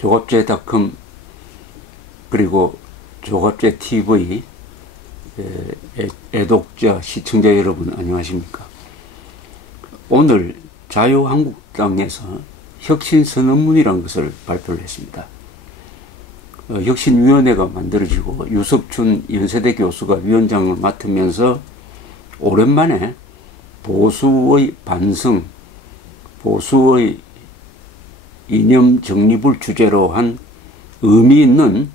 조갑제닷컴 그리고 조갑제TV 애독자, 시청자 여러분 안녕하십니까. 오늘 자유한국당에서 혁신선언문이라는 것을 발표를 했습니다. 혁신위원회가 만들어지고 유석춘 연세대 교수가 위원장을 맡으면서 오랜만에 보수의 반성, 보수의 이념 정립을 주제로 한 의미 있는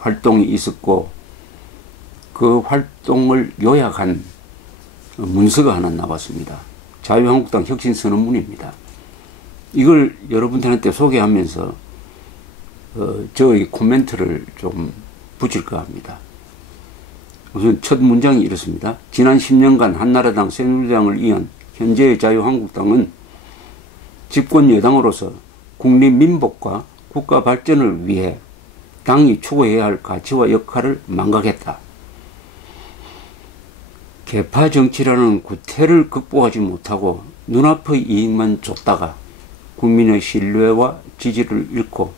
활동이 있었고, 그 활동을 요약한 문서가 하나 나왔습니다. 자유한국당 혁신선언문입니다. 이걸 여러분들한테 소개하면서 저의 코멘트를 좀 붙일까 합니다. 우선 첫 문장이 이렇습니다. 지난 10년간 한나라당, 새누리당을 이은 현재의 자유한국당은 집권 여당으로서 국민 민복과 국가 발전을 위해 당이 추구해야 할 가치와 역할을 망각했다. 계파 정치라는 구태를 극복하지 못하고 눈앞의 이익만 쫓다가 국민의 신뢰와 지지를 잃고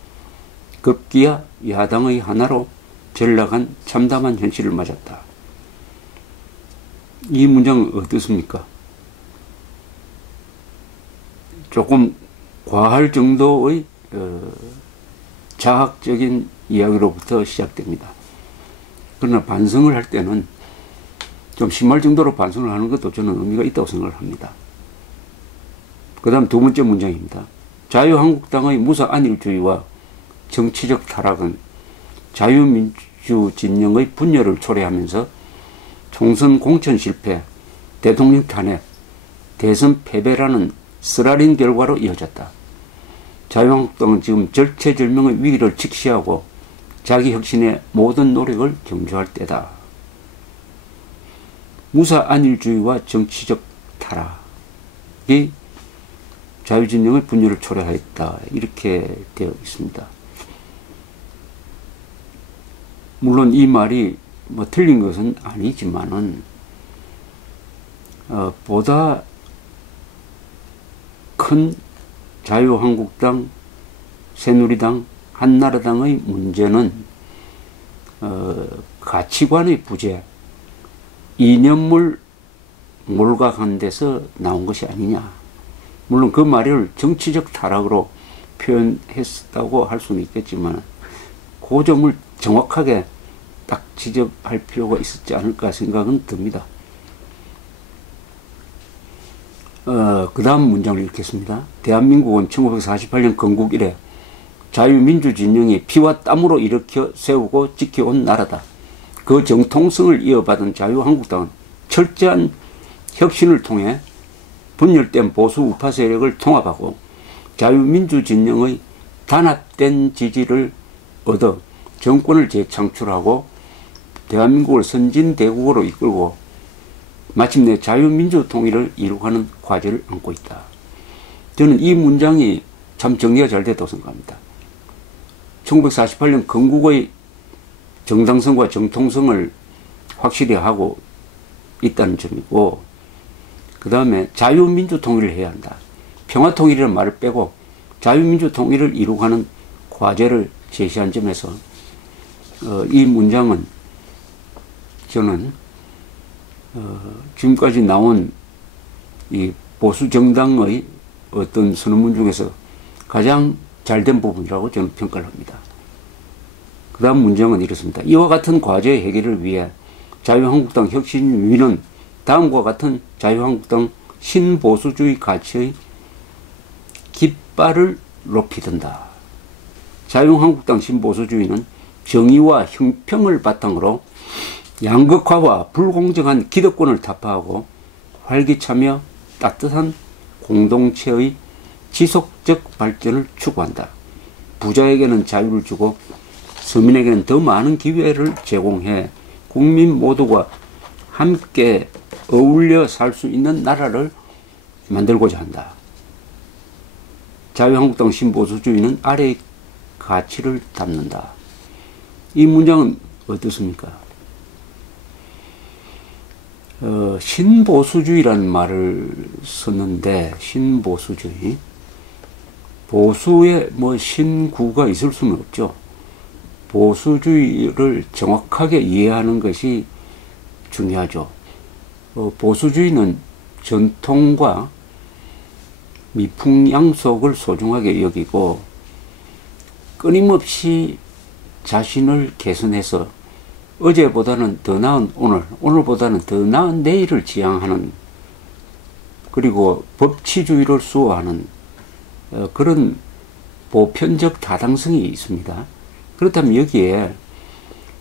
급기야 야당의 하나로 전락한 참담한 현실을 맞았다. 이 문장은 어떻습니까? 조금 과할 정도의 자학적인 이야기로부터 시작됩니다. 그러나 반성을 할 때는 좀 심할 정도로 반성을 하는 것도 저는 의미가 있다고 생각을 합니다. 그 다음 두 번째 문장입니다. 자유한국당의 무사안일주의와 정치적 타락은 자유민주 진영의 분열을 초래하면서 총선 공천 실패, 대통령 탄핵, 대선 패배라는 쓰라린 결과로 이어졌다. 자유한국당은 지금 절체절명의 위기를 직시하고 자기 혁신의 모든 노력을 경주할 때다. 무사안일주의와 정치적 타락이 자유진영의 분열을 초래하였다. 이렇게 되어 있습니다. 물론 이 말이 뭐 틀린 것은 아니지만은 보다 큰 자유한국당, 새누리당, 한나라당의 문제는 가치관의 부재, 이념을 몰각한 데서 나온 것이 아니냐. 물론 그 말을 정치적 타락으로 표현했다고 할 수는 있겠지만 그 점을 정확하게 딱 지적할 필요가 있었지 않을까 생각은 듭니다. 그 다음 문장을 읽겠습니다. 대한민국은 1948년 건국 이래 자유민주 진영이 피와 땀으로 일으켜 세우고 지켜온 나라다. 그 정통성을 이어받은 자유한국당은 철저한 혁신을 통해 분열된 보수 우파 세력을 통합하고 자유민주 진영의 단합된 지지를 얻어 정권을 재창출하고 대한민국을 선진대국으로 이끌고 마침내 자유민주 통일을 이루가는 과제를 안고 있다. 저는 이 문장이 참 정리가 잘 됐다고 생각합니다. 1948년 건국의 정당성과 정통성을 확실히 하고 있다는 점이고, 그 다음에 자유민주 통일을 해야 한다. 평화통일이라는 말을 빼고 자유민주 통일을 이루가는 과제를 제시한 점에서 이 문장은 저는 지금까지 나온 이 보수 정당의 어떤 선언문 중에서 가장 잘된 부분이라고 저는 평가를 합니다. 그 다음 문장은 이렇습니다. 이와 같은 과제 해결을 위해 자유한국당 혁신위는 다음과 같은 자유한국당 신보수주의 가치의 깃발을 높이 든다. 자유한국당 신보수주의는 정의와 형평을 바탕으로 양극화와 불공정한 기득권을 타파하고 활기차며 따뜻한 공동체의 지속적 발전을 추구한다. 부자에게는 자유를 주고 서민에게는 더 많은 기회를 제공해 국민 모두가 함께 어울려 살 수 있는 나라를 만들고자 한다. 자유한국당 신보수주의는 아래의 가치를 담는다. 이 문장은 어떻습니까? 신보수주의라는 말을 썼는데, 신보수주의. 보수의 뭐 신구가 있을 수는 없죠. 보수주의를 정확하게 이해하는 것이 중요하죠. 보수주의는 전통과 미풍양속을 소중하게 여기고 끊임없이 자신을 개선해서 어제보다는 더 나은 오늘, 오늘보다는 더 나은 내일을 지향하는, 그리고 법치주의를 수호하는 그런 보편적 타당성이 있습니다. 그렇다면 여기에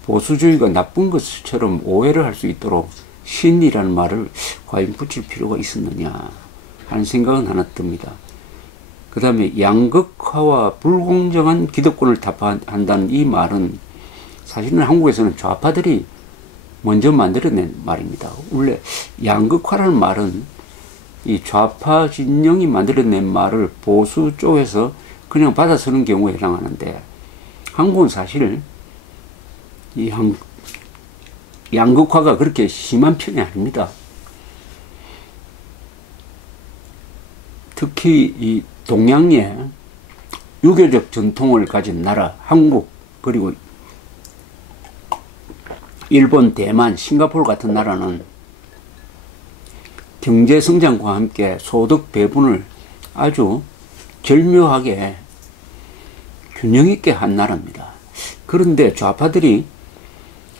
보수주의가 나쁜 것처럼 오해를 할 수 있도록 신이라는 말을 과연 붙일 필요가 있었느냐 하는 생각은 하나 듭니다. 그 다음에 양극화와 불공정한 기득권을 타파한다는 이 말은 사실은 한국에서는 좌파들이 먼저 만들어낸 말입니다. 원래 양극화라는 말은 이 좌파 진영이 만들어낸 말을 보수 쪽에서 그냥 받아쓰는 경우에 해당하는데, 한국은 사실 이 양극화가 그렇게 심한 편이 아닙니다. 특히 이 동양의 유교적 전통을 가진 나라 한국, 그리고 일본, 대만, 싱가포르 같은 나라는 경제 성장과 함께 소득 배분을 아주 절묘하게 균형 있게 한 나라입니다. 그런데 좌파들이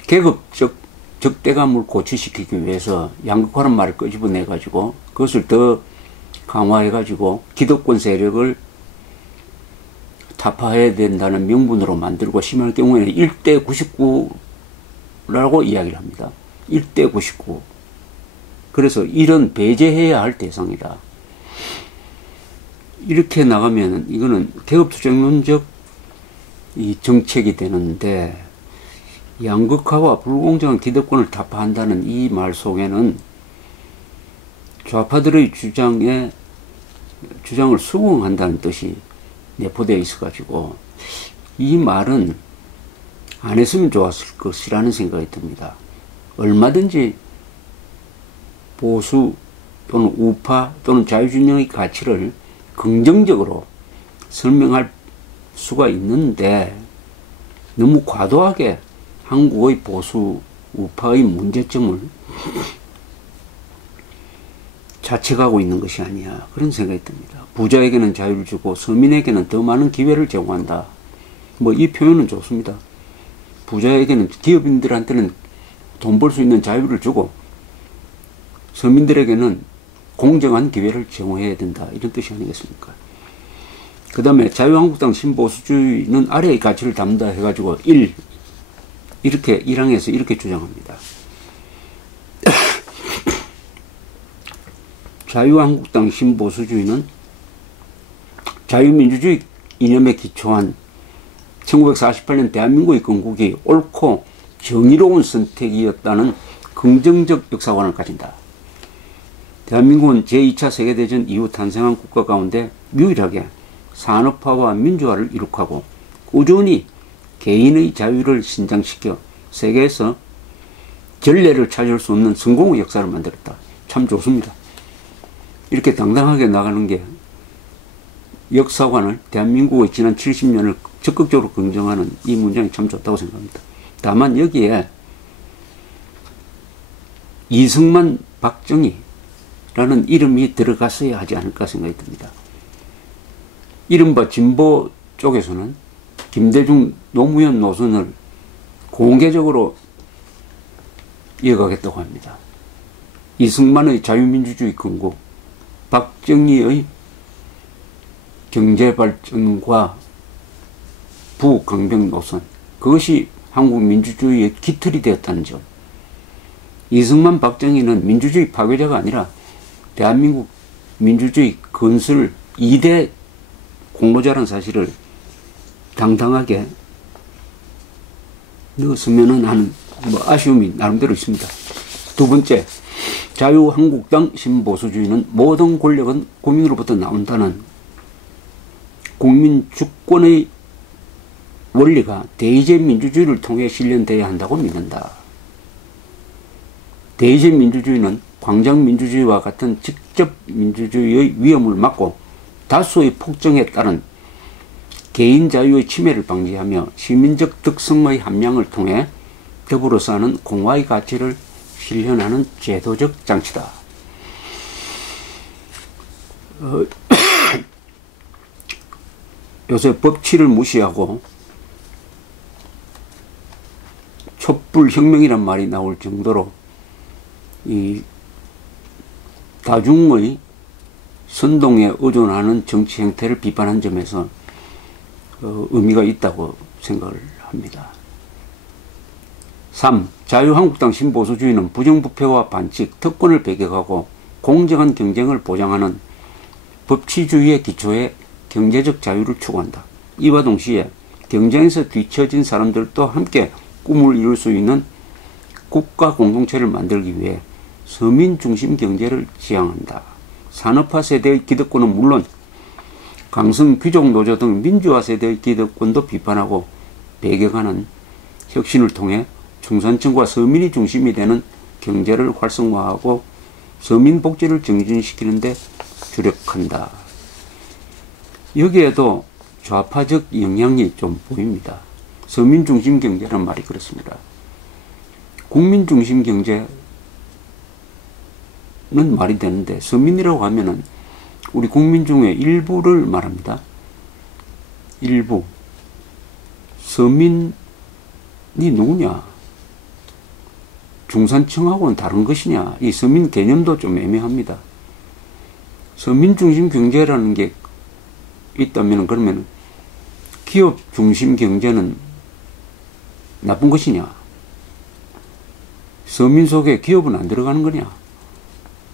계급적 적대감을 고취시키기 위해서 양극화라는 말을 끄집어내 가지고 그것을 더 강화해 가지고 기득권 세력을 타파해야 된다는 명분으로 만들고, 심할 경우에는 1대 99라고 이야기를 합니다. 1대 99. 그래서 이런 배제해야 할 대상이다. 이렇게 나가면 이거는 계급투쟁론적 이 정책이 되는데, 양극화와 불공정한 기득권을 타파한다는 이 말 속에는 좌파들의 주장을 수긍한다는 뜻이 내포되어 있어가지고 이 말은 안 했으면 좋았을 것이라는 생각이 듭니다. 얼마든지 보수 또는 우파 또는 자유진영의 가치를 긍정적으로 설명할 수가 있는데, 너무 과도하게 한국의 보수 우파의 문제점을 자책하고 있는 것이 아니야, 그런 생각이 듭니다. 부자에게는 자유를 주고 서민에게는 더 많은 기회를 제공한다. 뭐 이 표현은 좋습니다. 부자에게는, 기업인들한테는 돈 벌 수 있는 자유를 주고 서민들에게는 공정한 기회를 제공해야 된다, 이런 뜻이 아니겠습니까? 그 다음에 자유한국당 신보수주의는 아래의 가치를 담는다 해가지고 1항에서 이렇게 주장합니다. 자유한국당 신보수주의는 자유민주주의 이념에 기초한 1948년 대한민국의 건국이 옳고 정의로운 선택이었다는 긍정적 역사관을 가진다. 대한민국은 제2차 세계대전 이후 탄생한 국가 가운데 유일하게 산업화와 민주화를 이룩하고 꾸준히 개인의 자유를 신장시켜 세계에서 전례를 찾을 수 없는 성공의 역사를 만들었다. 참 좋습니다. 이렇게 당당하게 나가는 게 역사관을, 대한민국의 지난 70년을 적극적으로 긍정하는 이 문장이 참 좋다고 생각합니다. 다만 여기에 이승만, 박정희라는 이름이 들어갔어야 하지 않을까 생각이 듭니다. 이른바 진보 쪽에서는 김대중 노무현 노선을 공개적으로 이어가겠다고 합니다. 이승만의 자유민주주의 건국, 박정희의 경제발전과 부강병 노선, 그것이 한국 민주주의의 기틀이 되었다는 점. 이승만, 박정희는 민주주의 파괴자가 아니라 대한민국 민주주의 건설 2대 공로자라는 사실을 당당하게 넣었으면 하는 아쉬움이 나름대로 있습니다. 두 번째, 자유한국당 신보수주의는 모든 권력은 국민으로부터 나온다는 국민 주권의 원리가 대의제 민주주의를 통해 실현되어야 한다고 믿는다. 대의제 민주주의는 광장민주주의와 같은 직접 민주주의의 위험을 막고 다수의 폭정에 따른 개인 자유의 침해를 방지하며 시민적 덕성의 함량을 통해 더불어 사는 공화의 가치를 실현하는 제도적 장치다. 요새 법치를 무시하고 촛불혁명이란 말이 나올 정도로 이 다중의 선동에 의존하는 정치 행태를 비판한 점에서 의미가 있다고 생각을 합니다. 3. 자유한국당 신보수주의는 부정부패와 반칙, 특권을 배격하고 공정한 경쟁을 보장하는 법치주의의 기초에 경제적 자유를 추구한다. 이와 동시에 경쟁에서 뒤처진 사람들도 함께 꿈을 이룰 수 있는 국가 공동체를 만들기 위해 서민 중심 경제를 지향한다. 산업화 세대의 기득권은 물론 강성 귀족 노조 등 민주화 세대의 기득권도 비판하고 배격하는 혁신을 통해 중산층과 서민이 중심이 되는 경제를 활성화하고 서민 복지를 증진시키는 데 주력한다. 여기에도 좌파적 영향이 좀 보입니다. 서민 중심 경제란 말이 그렇습니다. 국민 중심 경제는 말이 되는데 서민이라고 하면은 우리 국민 중에 일부를 말합니다. 일부. 서민이 누구냐? 중산층하고는 다른 것이냐? 이 서민 개념도 좀 애매합니다. 서민 중심 경제라는 게 있다면 그러면 기업 중심 경제는 나쁜 것이냐? 서민 속에 기업은 안 들어가는 거냐?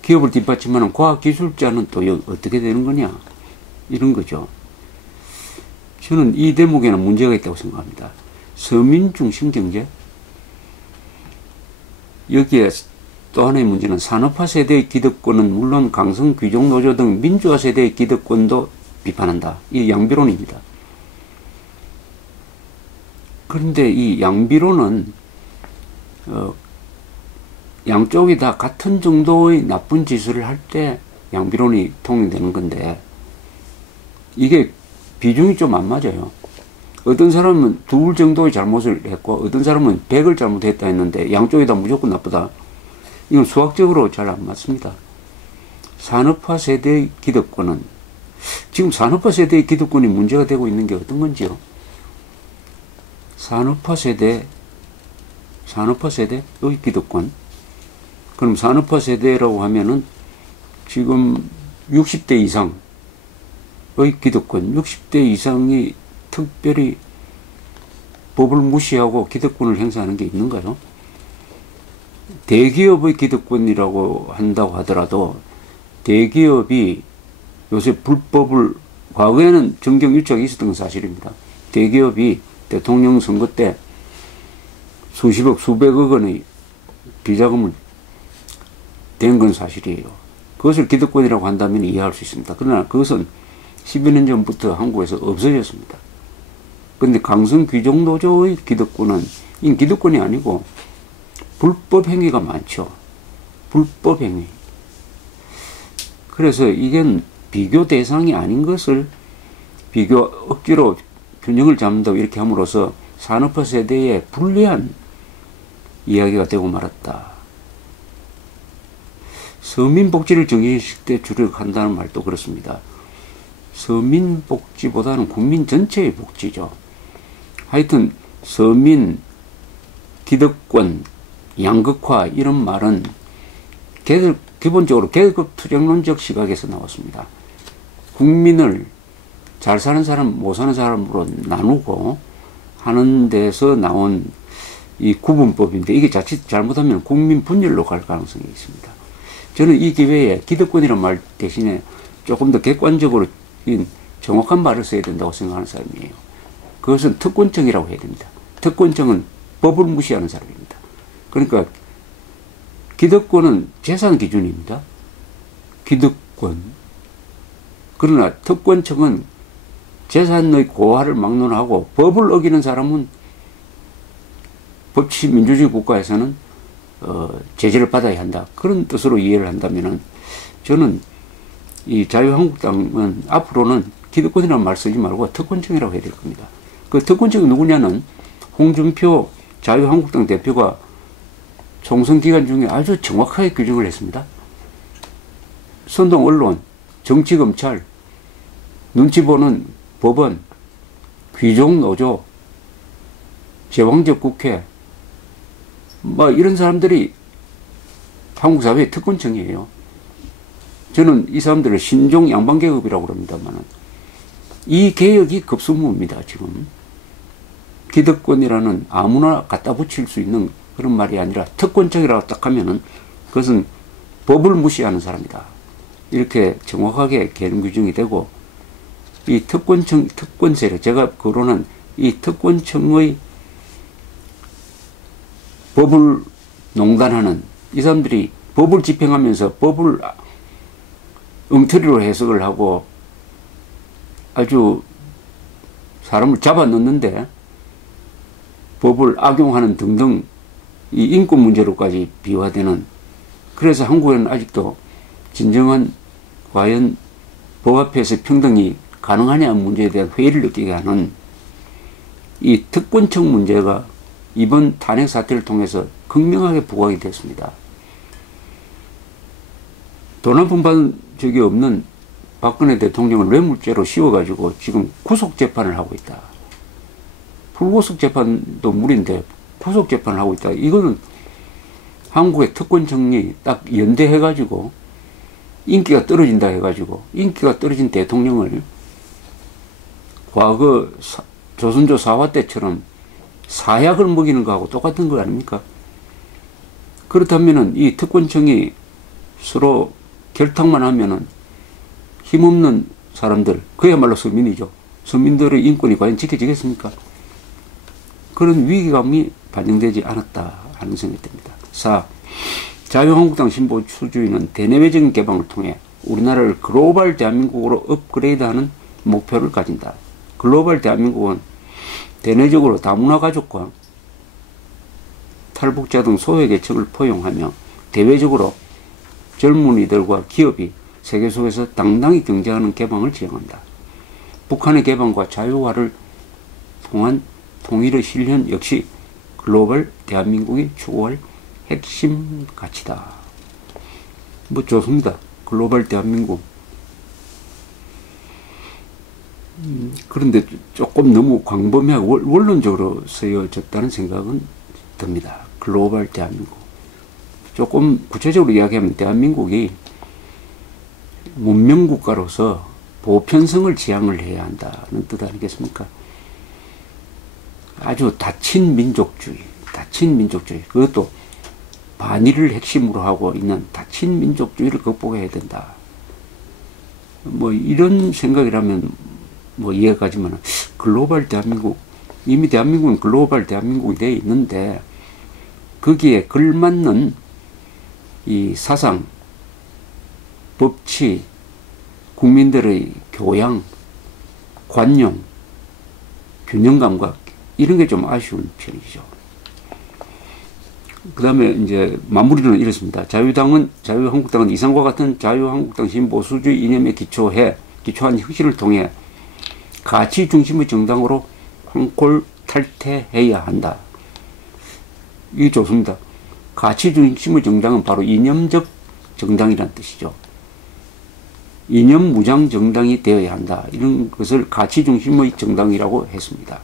기업을 뒷받침하는 과학기술자는 또 어떻게 되는 거냐? 이런 거죠. 저는 이 대목에는 문제가 있다고 생각합니다. 서민 중심 경제? 여기에 또 하나의 문제는 산업화 세대의 기득권은 물론 강성 귀족 노조 등 민주화 세대의 기득권도 비판한다. 이 양비론입니다. 그런데 이 양비론은 양쪽이 다 같은 정도의 나쁜 짓을 할 때 양비론이 통용되는 건데 이게 비중이 좀 안 맞아요. 어떤 사람은 둘 정도의 잘못을 했고 어떤 사람은 100을 잘못했다 했는데 양쪽이 다 무조건 나쁘다. 이건 수학적으로 잘 안 맞습니다. 산업화 세대의 기득권은 지금 산업화 세대의 기득권이 문제가 되고 있는 게 어떤 건지요? 산업화 세대의 기득권. 그럼 산업화 세대라고 하면은 지금 60대 이상의 기득권, 60대 이상이 특별히 법을 무시하고 기득권을 행사하는 게 있는가요? 대기업의 기득권이라고 한다고 하더라도 대기업이 요새 불법을 과거에는 정경유착이 있었던 건 사실입니다. 대기업이 대통령 선거 때 수십억, 수백억 원의 비자금을 댄 건 사실이에요. 그것을 기득권이라고 한다면 이해할 수 있습니다. 그러나 그것은 10여 년 전부터 한국에서 없어졌습니다. 그런데 강성 귀족 노조의 기득권은 이 기득권이 아니고 불법 행위가 많죠. 불법 행위. 그래서 이건 비교 대상이 아닌 것을 억지로 균형을 잡는다고 이렇게 함으로써 산업화 세대에 불리한 이야기가 되고 말았다. 서민복지를 정의식 때 주력한다는 말도 그렇습니다. 서민복지보다는 국민 전체의 복지죠. 하여튼 서민, 기득권, 양극화 이런 말은 기본적으로 계급 투쟁론적 시각에서 나왔습니다. 국민을 잘 사는 사람, 못 사는 사람으로 나누고 하는 데서 나온 이 구분법인데 이게 자칫 잘못하면 국민 분열로 갈 가능성이 있습니다. 저는 이 기회에 기득권이라는 말 대신에 조금 더 객관적으로 정확한 말을 써야 된다고 생각하는 사람이에요. 그것은 특권층이라고 해야 됩니다. 특권층은 법을 무시하는 사람입니다. 그러니까 기득권은 재산 기준입니다. 기득권. 그러나 특권층은 재산의 고하를 막론하고 법을 어기는 사람은 법치 민주주의 국가에서는 제재를 받아야 한다. 그런 뜻으로 이해를 한다면은 저는 이 자유한국당은 앞으로는 기득권이라는 말 쓰지 말고 특권층이라고 해야 될 겁니다. 그 특권층이 누구냐는 홍준표 자유한국당 대표가 총선 기간 중에 아주 정확하게 규정을 했습니다. 선동 언론, 정치 검찰, 눈치 보는 법원, 귀족 노조, 제왕적 국회, 뭐 이런 사람들이 한국 사회의 특권층이에요. 저는 이 사람들을 신종 양반계급이라고 그럽니다만 이 개혁이 급선무입니다. 지금 기득권이라는 아무나 갖다 붙일 수 있는 그런 말이 아니라 특권층이라고 딱 하면은 그것은 법을 무시하는 사람이다. 이렇게 정확하게 개념 규정이 되고 이 특권층, 특권 세력, 제가 거론한 이 특권층의 법을 농단하는 이 사람들이 법을 집행하면서 법을 엉터리로 해석을 하고 아주 사람을 잡아 넣는데 법을 악용하는 등등 이 인권 문제로까지 비화되는, 그래서 한국에는 아직도 진정한 과연 법 앞에서 평등이 가능하냐 문제에 대한 회의를 느끼게 하는 이 특권층 문제가 이번 탄핵 사태를 통해서 극명하게 부각이 됐습니다. 돈 한 푼 받은 적이 없는 박근혜 대통령을 뇌물죄로 씌워가지고 지금 구속재판을 하고 있다. 불구속 재판도 무리인데 구속재판을 하고 있다. 이거는 한국의 특권층이 딱 연대해가지고 인기가 떨어진다 해가지고 인기가 떨어진 대통령을 과거 조선조 사화 때처럼 사약을 먹이는 거하고 똑같은 거 아닙니까? 그렇다면은 이 특권층이 서로 결탁만 하면은 힘없는 사람들, 그야말로 서민이죠. 서민들의 인권이 과연 지켜지겠습니까? 그런 위기감이 반영되지 않았다 하는 생각이 듭니다. 4. 자유한국당 신보 수주위는 대내외적인 개방을 통해 우리나라를 글로벌 대한민국으로 업그레이드하는 목표를 가진다. 글로벌 대한민국은 대내적으로 다문화 가족과 탈북자 등 소외계층을 포용하며 대외적으로 젊은이들과 기업이 세계 속에서 당당히 경쟁하는 개방을 지향한다. 북한의 개방과 자유화를 통한 통일의 실현 역시 글로벌 대한민국이 추구할 핵심 가치다. 뭐 좋습니다. 글로벌 대한민국. 그런데 조금 너무 광범위하고 원론적으로 쓰여졌다는 생각은 듭니다. 글로벌 대한민국. 조금 구체적으로 이야기하면 대한민국이 문명국가로서 보편성을 지향을 해야 한다는 뜻 아니겠습니까? 아주 닫힌 민족주의, 그것도 반일을 핵심으로 하고 있는 닫힌 민족주의를 극복해야 된다. 뭐 이런 생각이라면 뭐 이해가 가지만 글로벌 대한민국, 이미 대한민국은 글로벌 대한민국이 되어 있는데 거기에 걸맞는 이 사상, 법치, 국민들의 교양, 관용, 균형감각 이런 게 좀 아쉬운 편이죠. 그 다음에 이제 마무리는 이렇습니다. 자유한국당은 이상과 같은 자유한국당 신보수주의 이념에 기초한 혁신을 통해 가치 중심의 정당으로 한골 탈퇴해야 한다. 이게 좋습니다. 가치 중심의 정당은 바로 이념적 정당이라는 뜻이죠. 이념 무장 정당이 되어야 한다. 이런 것을 가치 중심의 정당이라고 했습니다.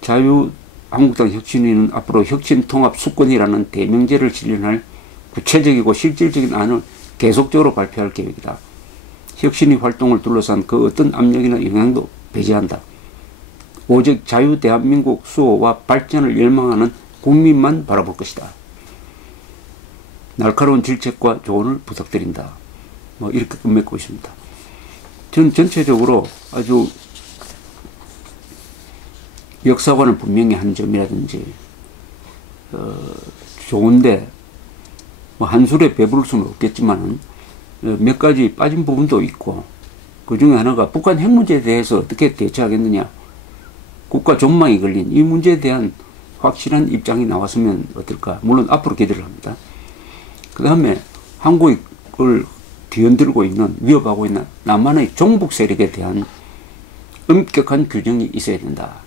자유한국당 혁신위는 앞으로 혁신통합 수권이라는 대명제를 실현할 구체적이고 실질적인 안을 계속적으로 발표할 계획이다. 혁신위 활동을 둘러싼 그 어떤 압력이나 영향도 배제한다. 오직 자유 대한민국 수호와 발전을 열망하는 국민만 바라볼 것이다. 날카로운 질책과 조언을 부탁드린다. 뭐 이렇게 끝맺고 있습니다. 전 전체적으로 아주 역사관을 분명히 한 점이라든지 좋은데 뭐 한술에 배부를 수는 없겠지만 몇 가지 빠진 부분도 있고, 그 중에 하나가 북한 핵 문제에 대해서 어떻게 대처하겠느냐, 국가 전망이 걸린 이 문제에 대한 확실한 입장이 나왔으면 어떨까. 물론 앞으로 기대를 합니다. 그 다음에 한국을 뒤흔들고 있는, 위협하고 있는 남한의 종북 세력에 대한 엄격한 규정이 있어야 된다.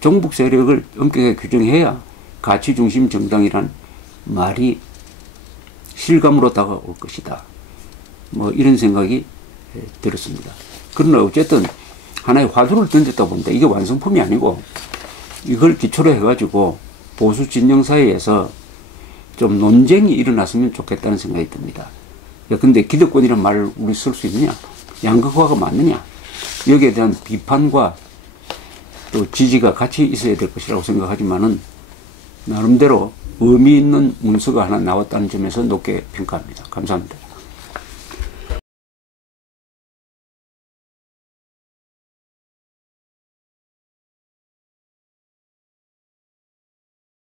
종북 세력을 엄격하게 규정해야 가치 중심 정당이란 말이 실감으로 다가올 것이다. 뭐 이런 생각이 들었습니다. 그러나 어쨌든 하나의 화두를 던졌다 보니까 이게 완성품이 아니고 이걸 기초로 해가지고 보수 진영 사이에서 좀 논쟁이 일어났으면 좋겠다는 생각이 듭니다. 근데 기득권이란 말을 우리 쓸 수 있느냐? 양극화가 맞느냐? 여기에 대한 비판과 또 지지가 같이 있어야 될 것이라고 생각하지만은 나름대로 의미 있는 문서가 하나 나왔다는 점에서 높게 평가합니다. 감사합니다.